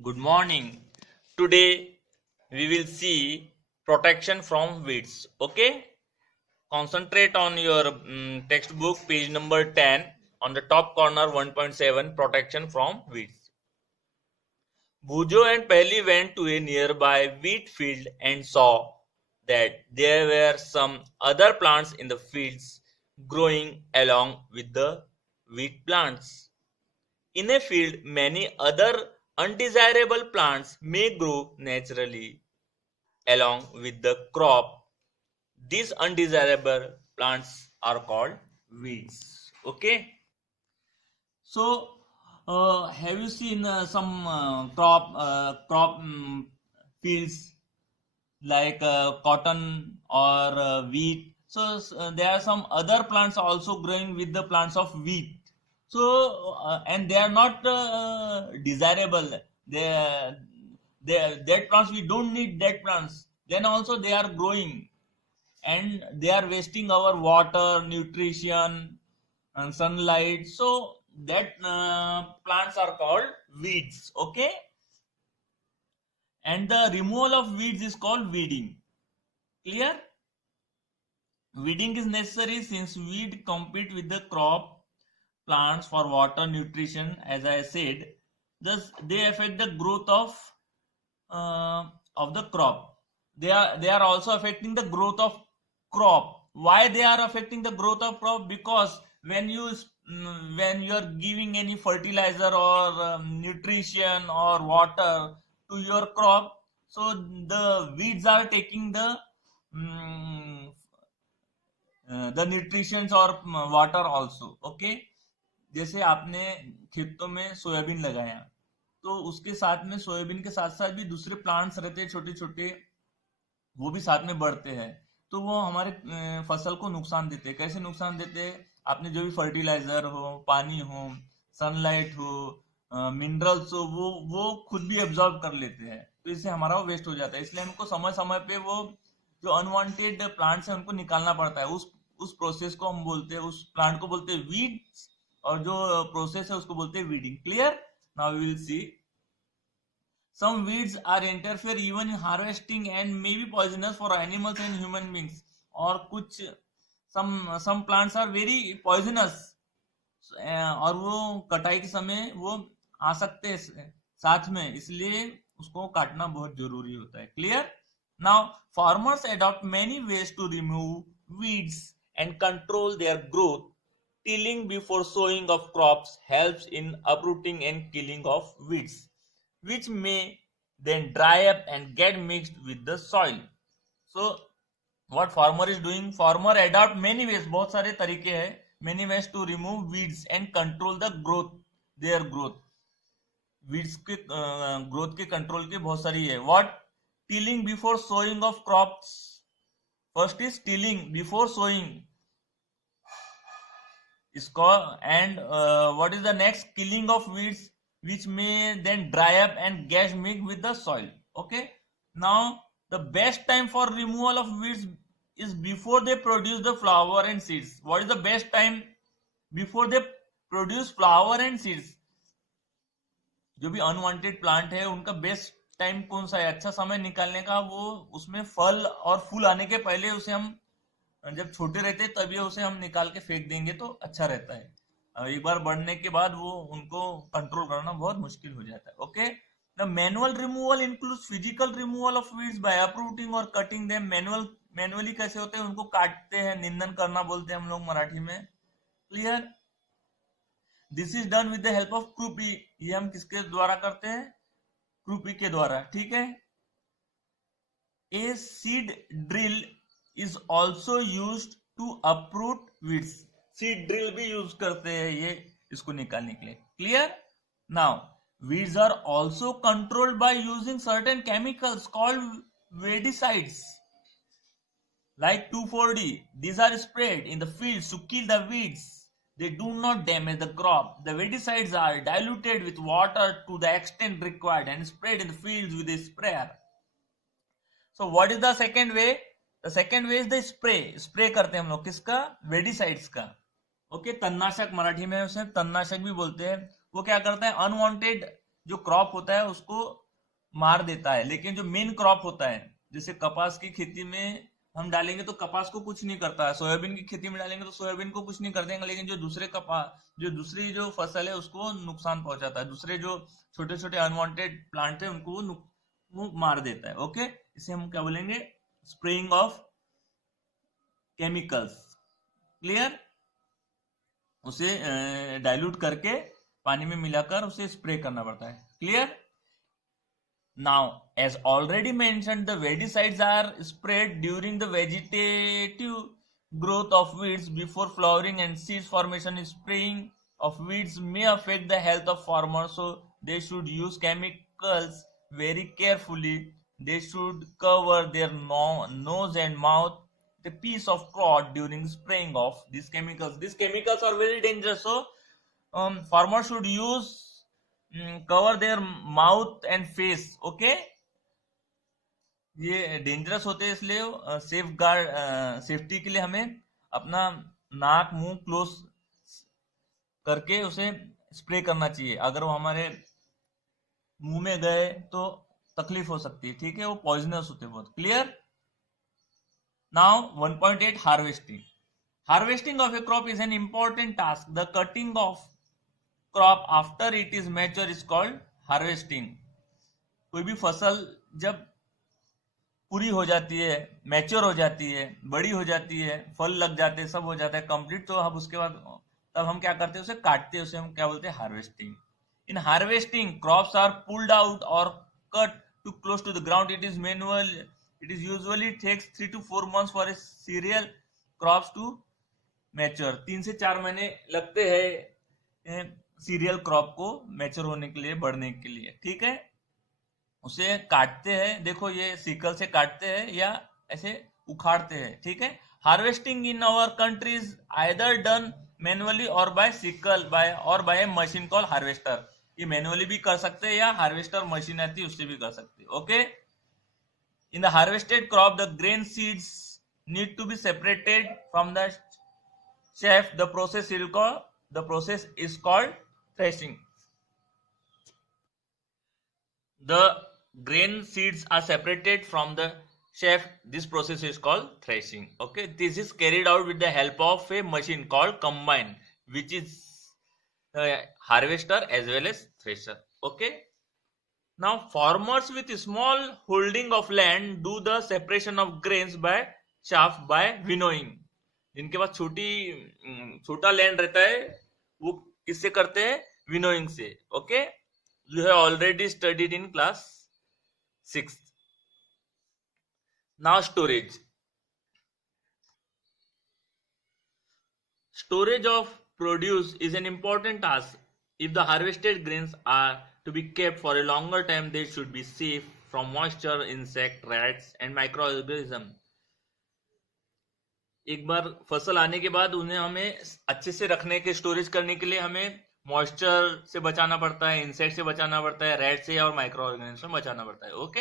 Good morning. Today we will see protection from weeds. Okay? Concentrate on your textbook, page number 10, on the top corner 1.7, protection from weeds. Bujo and Pehli went to a nearby wheat field and saw that there were some other plants in the fields growing along with the wheat plants. In a field, many other undesirable plants may grow naturally along with the crop. These undesirable plants are called weeds. Okay. So, have you seen some crop fields like cotton or wheat? So there are some other plants also growing with the plants of wheat. So and they are not desirable. They they dead plants, we don't need dead plants. Then also they are growing and they are wasting our water, nutrition, and sunlight. So that plants are called weeds. Okay, and the removal of weeds is called weeding. Clear? Weeding is necessary since weed compete with the crop plants for water, nutrition, as I said. Thus, they affect the growth of the crop. They are also affecting the growth of crop. Why they are affecting the growth of crop? Because when you are giving any fertilizer or nutrition or water to your crop, so the weeds are taking um, the nutrition और water also. Okay, जैसे आपने खेतों में सोयाबीन लगाया तो उसके साथ में सोयाबीन के साथ साथ भी दूसरे प्लांट्स रहते हैं छोटे छोटे, वो भी साथ में बढ़ते हैं. तो वो हमारे फसल को नुकसान देते हैं. कैसे नुकसान देते हैं? आपने जो भी फर्टिलाइजर हो, पानी हो, सनलाइट हो, मिनरल्स हो, वो खुद भी एब्जॉर्ब कर लेते हैं. तो इससे हमारा वो वेस्ट हो जाता है. इसलिए हमको समय समय पे वो जो अनवांटेड प्लांट्स है उनको निकालना पड़ता है. उस प्रोसेस को हम बोलते हैं, उस प्लांट को बोलते हैं वीड्स, और जो प्रोसेस है उसको बोलते हैं weeding. Clear? Now we will see. Some weeds are interfere even in harvesting and may be poisonous for animals and human beings. और कुछ some plants are very poisonous, और वो कटाई के समय वो आ सकते हैं साथ में, इसलिए उसको काटना बहुत जरूरी होता है. Clear? Now farmers adopt many ways to remove weeds and control their growth. Tilling before sowing of crops helps in uprooting and killing of weeds, which may then dry up and get mixed with the soil. So what farmer is doing? Farmer adopt many ways, बहुत सारे तरीके हैं, many ways to remove weeds and control the growth, their growth. weeds के growth के control के बहुत सारी है. What? Tilling before sowing of crops. First is tilling before sowing इसको, and what is the next? Killing of weeds, which may then dry up and get mixed with the soil. Okay, now the best time for removal of weeds is before they produce the flower and seeds. What is the best time? Before they produce flower and seeds. जो भी unwanted plant है उनका best time कौन सा है, अच्छा समय निकालने का? वो उसमें फल और फूल आने के पहले उसे हम, जब छोटे रहते हैं तभी उसे हम निकाल के फेंक देंगे तो अच्छा रहता है. एक बार बढ़ने के बाद वो उनको कंट्रोल करना बहुत मुश्किल हो जाता है. Okay, the manual removal includes physical removal of weeds by uprooting और कटिंग देम. मैनुअली कैसे होते हैं? उनको काटते हैं, निंदन करना बोलते हैं हम लोग मराठी में. Clear? This is done with the help of क्रूपी. ये हम किसके द्वारा करते हैं? क्रूपी के द्वारा. ठीक है. A seed drill is also used to uproot weeds. Seed drill भी यूज करते हैं ये इसको निकालने के लिए. Clear? Now weeds are also controlled by using certain chemicals called weedicides like 2,4-D. These are sprayed in the fields to kill the weeds. They do not damage the crop. The weedicides are diluted with water to the extent required and sprayed in the fields with a sprayer. So what is the second way? The second way is the spray. Spray करते हैं हम लोग किसका? वेडिसाइड्स का. ओके, तन्नाशक मराठी में उसे तन्नाशक भी बोलते हैं. वो क्या करता है? अनवांटेड जो क्रॉप होता है उसको मार देता है, लेकिन जो मेन क्रॉप होता है, जैसे कपास की खेती में हम डालेंगे तो कपास को कुछ नहीं करता है, सोयाबीन की खेती में डालेंगे तो सोयाबीन को कुछ नहीं कर देंगे, लेकिन जो दूसरे कपास, जो दूसरी जो फसल है उसको नुकसान पहुंचाता है, दूसरे जो छोटे छोटे अनवांटेड प्लांट है उनको वो मार देता है। ओके, इसे हम क्या बोलेंगे, स्प्रेइंग ऑफ केमिकल्स। क्लियर? उसे डाइल्यूट करके पानी में मिलाकर उसे स्प्रे करना पड़ता है। Clear? Now, as already mentioned, the weedicides are sprayed during the vegetative growth of weeds before flowering and seed formation. Spraying of weeds may affect the health of farmers, so they should use chemicals very carefully. They should cover their nose and mouth the piece of cloth during spraying of these chemicals. These chemicals are very dangerous, so farmers should use cover their mouth and face. Okay, ये डेंजरस होते हैं, इसलिए safe guard, safety के लिए हमें अपना नाक मुंह क्लोज करके उसे स्प्रे करना चाहिए। अगर वो हमारे मुंह में गए तो तकलीफ हो सकती है, ठीक है, वो पॉइजनस होते हैं बहुत। Clear? Now 1.8 harvesting. Harvesting of A crop is an important task. The cutting of crop after it is mature is called harvesting. कोई भी फसल जब पूरी हो जाती है, मैच्योर हो जाती है, बड़ी हो जाती है, फल लग जाते हैं, सब हो जाता है कंप्लीट, तो हम उसके बाद तब हम क्या करते हैं, उसे काटते हैं, उसे हम क्या बोलते हैं, harvesting. In harvesting crops are pulled out और cut to close to the ground. It is manual. It is usually takes 3 to 4 months for a cereal crops to mature. 3 से 4 महीने लगते हैं सीरियल क्रॉप को मैच्योर होने के लिए, बढ़ने के लिए। ठीक है, उसे काटते हैं, देखो ये सिकल से काटते हैं या ऐसे उखाड़ते हैं। ठीक है, harvesting in our country is either done manually और by sickle by a machine call harvester. ये मैनुअली भी कर सकते हैं या हार्वेस्टर मशीन आती है उससे भी कर सकते हैं। Okay, in the harvested crop the grain seeds need to be separated from the chaff. The process is called threshing. The grain seeds are separated from the chaff. This process is called threshing. Okay, this is carried out with the help of a machine called combine, which is harvester as well as thresher. Okay, now farmers with small holding of land do the separation of grains by chaff by winnowing. जिनके पास छोटा लैंड रहता है वो किससे करते हैं, विनोइंग से। Okay, you have already studied in class 6th. Now storage. Storage of produce is an important task. If the harvested grains are to be kept for a longer time, they should be safe from moisture, insect, rats and microorganisms. एक बार फसल आने के बाद उन्हें हमें अच्छे से रखने के, स्टोरेज करने के लिए हमें मॉइस्चर से बचाना पड़ता है, इंसेक्ट से बचाना पड़ता है, रेड से और माइक्रो ऑर्गेनिज्म से बचाना पड़ता है। Okay,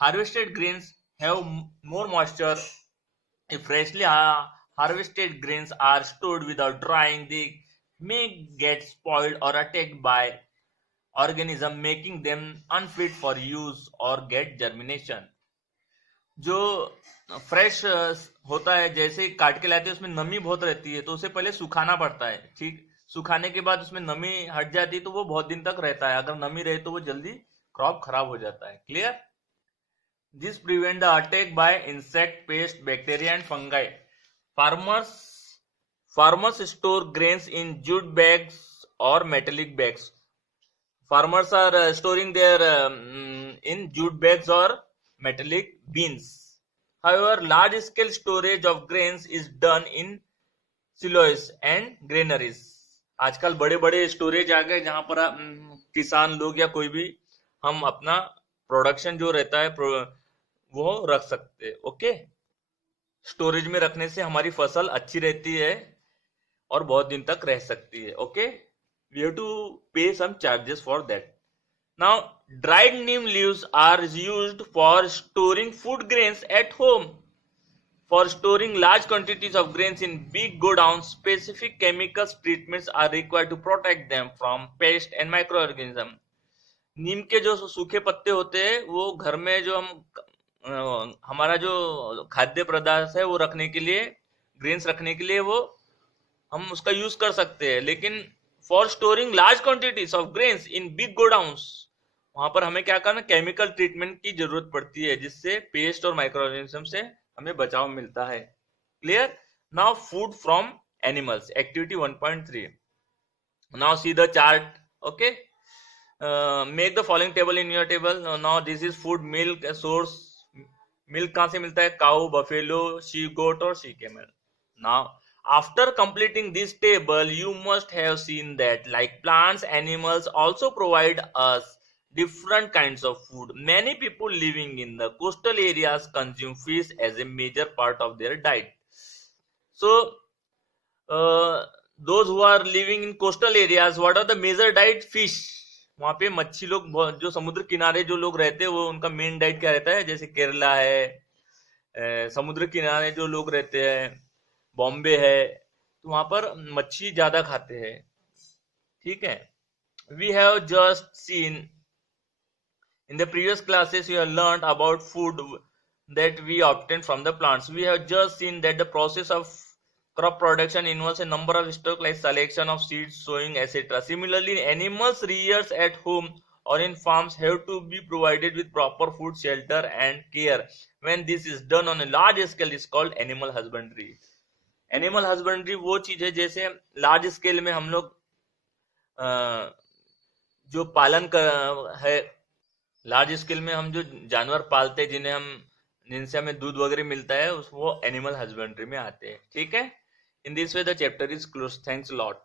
harvested grains have more moisture. If freshly harvested grains are stored without drying they may get spoiled or attacked by organism making them unfit for use or get germination. जो फ्रेश होता है, जैसे काट के लाते हैं उसमें नमी बहुत रहती है तो उसे पहले सुखाना पड़ता है। ठीक, सुखाने के बाद उसमें नमी हट जाती है तो वो बहुत दिन तक रहता है। अगर नमी रहे तो वो जल्दी क्रॉप खराब हो जाता है। Clear? This prevent the attack by insect, pest, bacteria and fungi. Farmers store grains in jute bags और metallic bags. Farmers are storing their in jute bags or metallic bins. However, large-scale storage of grains is done in silos and granaries. आजकल बड़े बड़े स्टोरेज आ गए जहां पर किसान लोग या कोई भी हम अपना प्रोडक्शन जो रहता है वो रख सकते हैं। ओके, स्टोरेज में रखने से हमारी फसल अच्छी रहती है और बहुत दिन तक रह सकती है। Okay, we have to pay some charges for that. Now, dried neem leaves are used for storing food grains at home. For storing large quantities of grains in big godowns, specific chemical treatments are required to protect them from pests and microorganisms. नीम के जो सूखे पत्ते होते हैं वो घर में जो हम हमारा जो खाद्य पदार्थ है वो रखने के लिए, ग्रेन्स रखने के लिए वो हम उसका यूज कर सकते हैं। लेकिन for storing large quantities of grains in big godowns, वहां पर हमें क्या करना, केमिकल ट्रीटमेंट की जरूरत पड़ती है, जिससे पेस्ट और माइक्रो ऑर्गेनिज्म से हमें बचाव मिलता है। Clear? Now food from animals, activity 1.3। Now see the chart. Okay, make the following table in your table. Now this is food, milk source, milk कहां से मिलता है, काउ, बफेलो, शी गोट और she camel. Now after completing this table, you must have seen that like plants, animals also provide us different kinds of food. Many people living in the coastal areas consume fish as a major part of their diet. So those who are living in coastal areas, what are the major diet? Fish. वहां पे मच्छी लोग, जो समुद्र किनारे जो लोग रहते हैं वो उनका मेन डाइट क्या रहता है, जैसे केरला है, समुद्र किनारे जो लोग रहते हैं, बॉम्बे है, तो वहां पर मच्छी ज्यादा खाते हैं। ठीक है, we have just seen in the previous classes you have learned about food that we obtain from the plants. We have just seen that the process of crop production involves a number of steps like selection of seeds, sowing, etc. Similarly, animals reared at home or in farms have to be provided with proper food, shelter and care. When this is done on a large scale, is called animal husbandry. Animal husbandry वो चीज है जैसे large scale में हम लोग जो पालन कर है, लार्ज स्केल में हम जो जानवर पालते हैं, जिनसे हमें दूध वगैरह मिलता है, वो एनिमल हस्बेंड्री में आते हैं। ठीक है, in this way the chapter is close. Thanks lot.